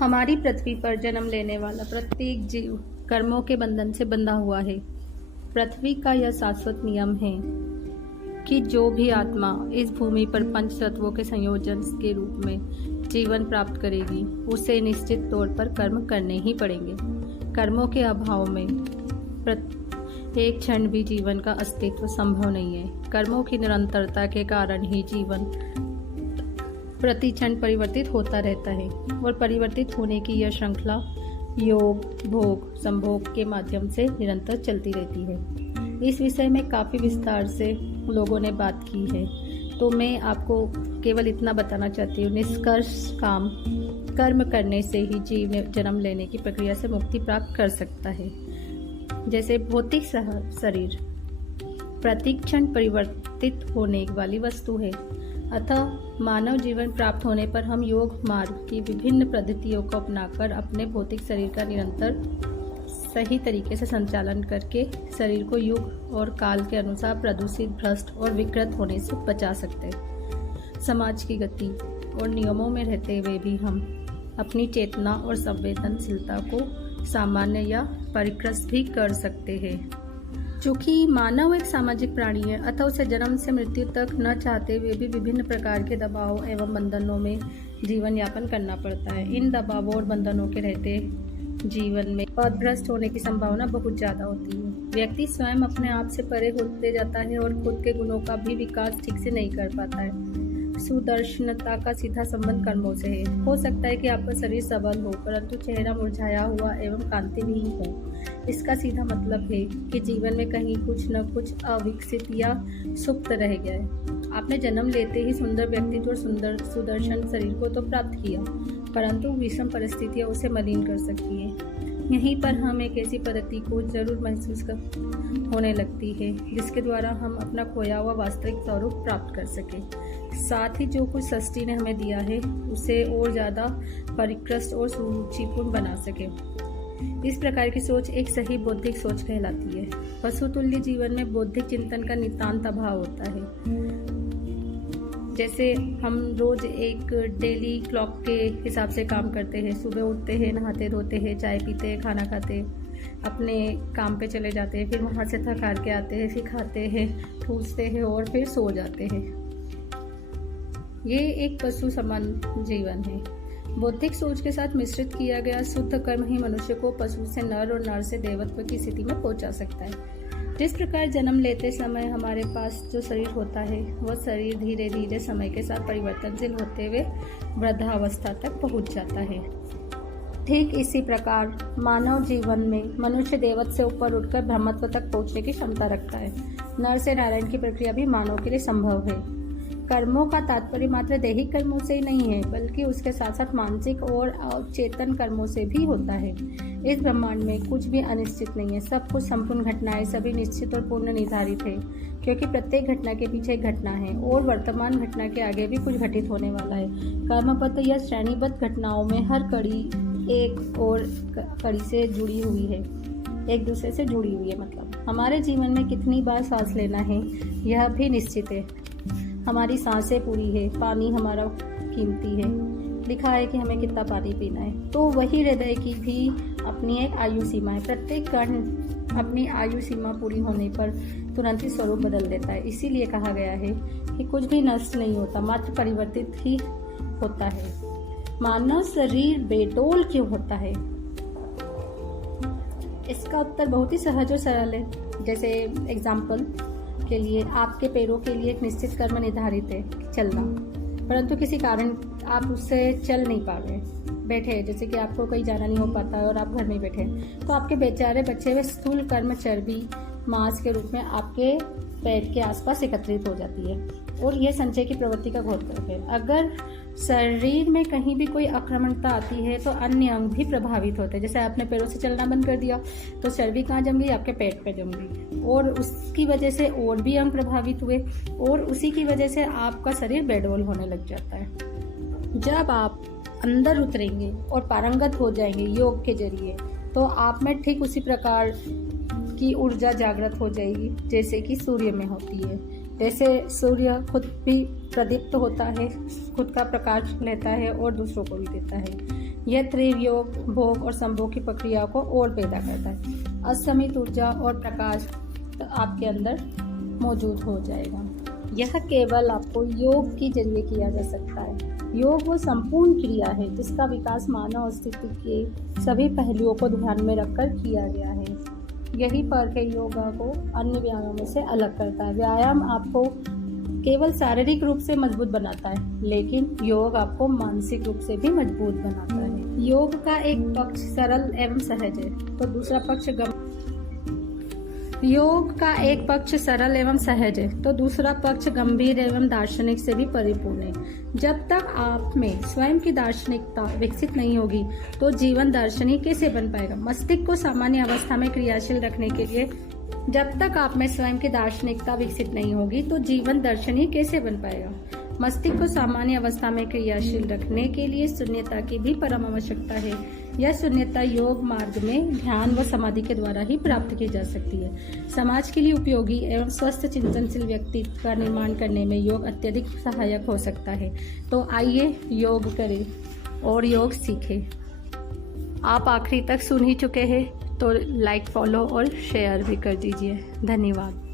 हमारी पृथ्वी पर जन्म लेने वाला प्रत्येक जीव कर्मों के बंधन से बंधा हुआ है। पृथ्वी का यह शाश्वत नियम है कि जो भी आत्मा इस भूमि पर पंच तत्वों के संयोजन के रूप में जीवन प्राप्त करेगी, उसे निश्चित तौर पर कर्म करने ही पड़ेंगे। कर्मों के अभाव में एक क्षण भी जीवन का अस्तित्व संभव नहीं है। कर्मों की निरंतरता के कारण ही जीवन प्रति क्षण परिवर्तित होता रहता है और परिवर्तित होने की यह श्रृंखला योग, भोग, संभोग के माध्यम से निरंतर चलती रहती है। इस विषय में काफ़ी विस्तार से लोगों ने बात की है, तो मैं आपको केवल इतना बताना चाहती हूँ। निष्कर्ष कर्म करने से ही जीव जन्म लेने की प्रक्रिया से मुक्ति प्राप्त कर सकता है। जैसे भौतिक शरीर प्रतिक्षण परिवर्तित होने वाली वस्तु है, अतः मानव जीवन प्राप्त होने पर हम योग मार्ग की विभिन्न पद्धतियों को अपनाकर अपने भौतिक शरीर का निरंतर सही तरीके से संचालन करके शरीर को युग और काल के अनुसार प्रदूषित, भ्रष्ट और विकृत होने से बचा सकते हैं। समाज की गति और नियमों में रहते हुए भी हम अपनी चेतना और संवेदनशीलता को सामान्य या परिष्कृत भी कर सकते हैं। चूँकि मानव एक सामाजिक प्राणी है, अतः उसे जन्म से मृत्यु तक न चाहते हुए भी विभिन्न प्रकार के दबाव एवं बंधनों में जीवन यापन करना पड़ता है। इन दबावों और बंधनों के रहते जीवन में पथभ्रष्ट होने की संभावना बहुत ज़्यादा होती है। व्यक्ति स्वयं अपने आप से परे होते जाता है और खुद के गुणों का भी विकास ठीक से नहीं कर पाता है। सुदर्शनता का सीधा संबंध कर्मों से है। हो सकता है कि आपका शरीर सबल हो, परंतु चेहरा मुरझाया हुआ एवं कांतिविहीन हो। इसका सीधा मतलब है कि जीवन में कहीं कुछ न कुछ अविकसित या सुप्त रह गया है। आपने जन्म लेते ही सुंदर व्यक्तित्व और सुदर्शन शरीर को तो प्राप्त किया, परंतु विषम परिस्थितियां उसे मलिन कर सकती है। यहीं पर हम एक ऐसी पद्धति को जरूर महसूस होने लगती है जिसके द्वारा हम अपना खोया हुआ वास्तविक स्वरूप प्राप्त कर सके। साथ ही जो कुछ सृष्टि ने हमें दिया है उसे और ज़्यादा परिष्कृत और सुरुचिपूर्ण बना सके। इस प्रकार की सोच एक सही बौद्धिक सोच कहलाती है। पशुतुल्य जीवन में बौद्धिक चिंतन का नितांत अभाव होता है। जैसे हम रोज एक डेली क्लॉक के हिसाब से काम करते हैं। सुबह उठते हैं, नहाते धोते हैं, चाय पीते हैं, खाना खाते हैं, अपने काम पे चले जाते हैं, फिर वहाँ से थक हार के आते हैं, फिर खाते हैं, ठूसते हैं और फिर सो जाते हैं। ये एक पशु समान जीवन है। बौद्धिक सोच के साथ मिश्रित किया गया शुद्ध कर्म ही मनुष्य को पशु से नर और नर से देवत्व की स्थिति में पहुंचा सकता है। जिस प्रकार जन्म लेते समय हमारे पास जो शरीर होता है, वह शरीर धीरे धीरे समय के साथ परिवर्तनशील होते हुए वृद्धावस्था तक पहुंच जाता है। ठीक इसी प्रकार मानव जीवन में मनुष्य देवत्व से ऊपर उठकर ब्रह्मत्व तक पहुंचने की क्षमता रखता है। नर से नारायण की प्रक्रिया भी मानव के लिए संभव है। कर्मों का तात्पर्य मात्र दैहिक कर्मों से ही नहीं है, बल्कि उसके साथ साथ मानसिक और चेतन कर्मों से भी होता है। इस ब्रह्मांड में कुछ भी अनिश्चित नहीं है। सब कुछ संपूर्ण घटनाएं सभी निश्चित और पूर्ण निर्धारित है, क्योंकि प्रत्येक घटना के पीछे एक घटना है और वर्तमान घटना के आगे भी कुछ घटित होने वाला है। कर्मबद्ध या श्रेणीबद्ध घटनाओं में हर कड़ी एक और कड़ी से जुड़ी हुई है, एक दूसरे से जुड़ी हुई है। मतलब हमारे जीवन में कितनी बार सांस लेना है यह भी निश्चित है। हमारी सांसें पूरी है, पानी हमारा कीमती है, लिखा है कि हमें कितना पानी पीना है। तो वही हृदय की भी अपनी एक आयु सीमा है। प्रत्येक कण अपनी आयु सीमा पूरी होने पर तुरंत ही स्वरूप बदल देता है। इसीलिए कहा गया है कि कुछ भी नष्ट नहीं होता, मात्र परिवर्तित ही होता है। मानव शरीर बेडोल क्यों होता है? इसका उत्तर बहुत ही सहज और सरल है। जैसे एग्जाम्पल के लिए आपके पैरों के लिए एक निश्चित कर्म निर्धारित है, चलना, परंतु किसी कारण आप उससे चल नहीं पा रहे, बैठे हैं, जैसे कि आपको कहीं जाना नहीं हो पाता है और आप घर में बैठे हैं, तो आपके बेचारे बचे हुए स्थूल कर्म चर्बी मांस के रूप में आपके पेट के आसपास एकत्रित हो जाती है और यह संचय की प्रवृत्ति का घोर है। अगर शरीर में कहीं भी कोई आक्रामकता आती है तो अन्य अंग भी प्रभावित होते हैं। जैसे आपने पैरों से चलना बंद कर दिया तो चर्बी कहाँ जम गई? आपके पेट पे जम गई और उसकी वजह से और भी अंग प्रभावित हुए और उसी की वजह से आपका शरीर बेडोल होने लग जाता है। जब आप अंदर उतरेंगे और पारंगत हो जाएंगे योग के जरिए, तो आप में ठीक उसी प्रकार की ऊर्जा जागृत हो जाएगी जैसे कि सूर्य में होती है। जैसे सूर्य खुद भी प्रदीप्त होता है, खुद का प्रकाश लेता है और दूसरों को भी देता है। यह त्रिव योग भोग और संभोग की प्रक्रियाओं को और पैदा करता है। असीमित ऊर्जा और प्रकाश आपके अंदर मौजूद हो जाएगा। यह केवल आपको योग के जरिए किया जा सकता है। योग वो संपूर्ण क्रिया है जिसका विकास मानव अस्तित्व के सभी पहलुओं को ध्यान में रखकर किया गया है। यही फर्क है योगा को अन्य व्यायामों से अलग करता है। व्यायाम आपको केवल शारीरिक रूप से मजबूत बनाता है, लेकिन योग आपको मानसिक रूप से भी मजबूत बनाता है। योग का एक पक्ष सरल एवं सहज है तो दूसरा पक्ष गंभीर एवं दार्शनिक से भी परिपूर्ण है। जब तक आप में स्वयं की दार्शनिकता विकसित नहीं होगी तो जीवन दार्शनिक कैसे बन पाएगा। मस्तिष्क को सामान्य अवस्था में क्रियाशील रखने के लिए जब तक आप में स्वयं की दार्शनिकता विकसित नहीं होगी तो जीवन दार्शनिक कैसे बन पाएगा। मस्तिष्क को सामान्य अवस्था में क्रियाशील रखने के लिए शून्यता की भी परम आवश्यकता है। यह शून्यता योग मार्ग में ध्यान व समाधि के द्वारा ही प्राप्त की जा सकती है। समाज के लिए उपयोगी एवं स्वस्थ चिंतनशील व्यक्तित्व का निर्माण करने में योग अत्यधिक सहायक हो सकता है। तो आइए योग करें और योग सीखें। आप आखिरी तक सुन ही चुके हैं तो लाइक, फॉलो और शेयर भी कर दीजिए। धन्यवाद।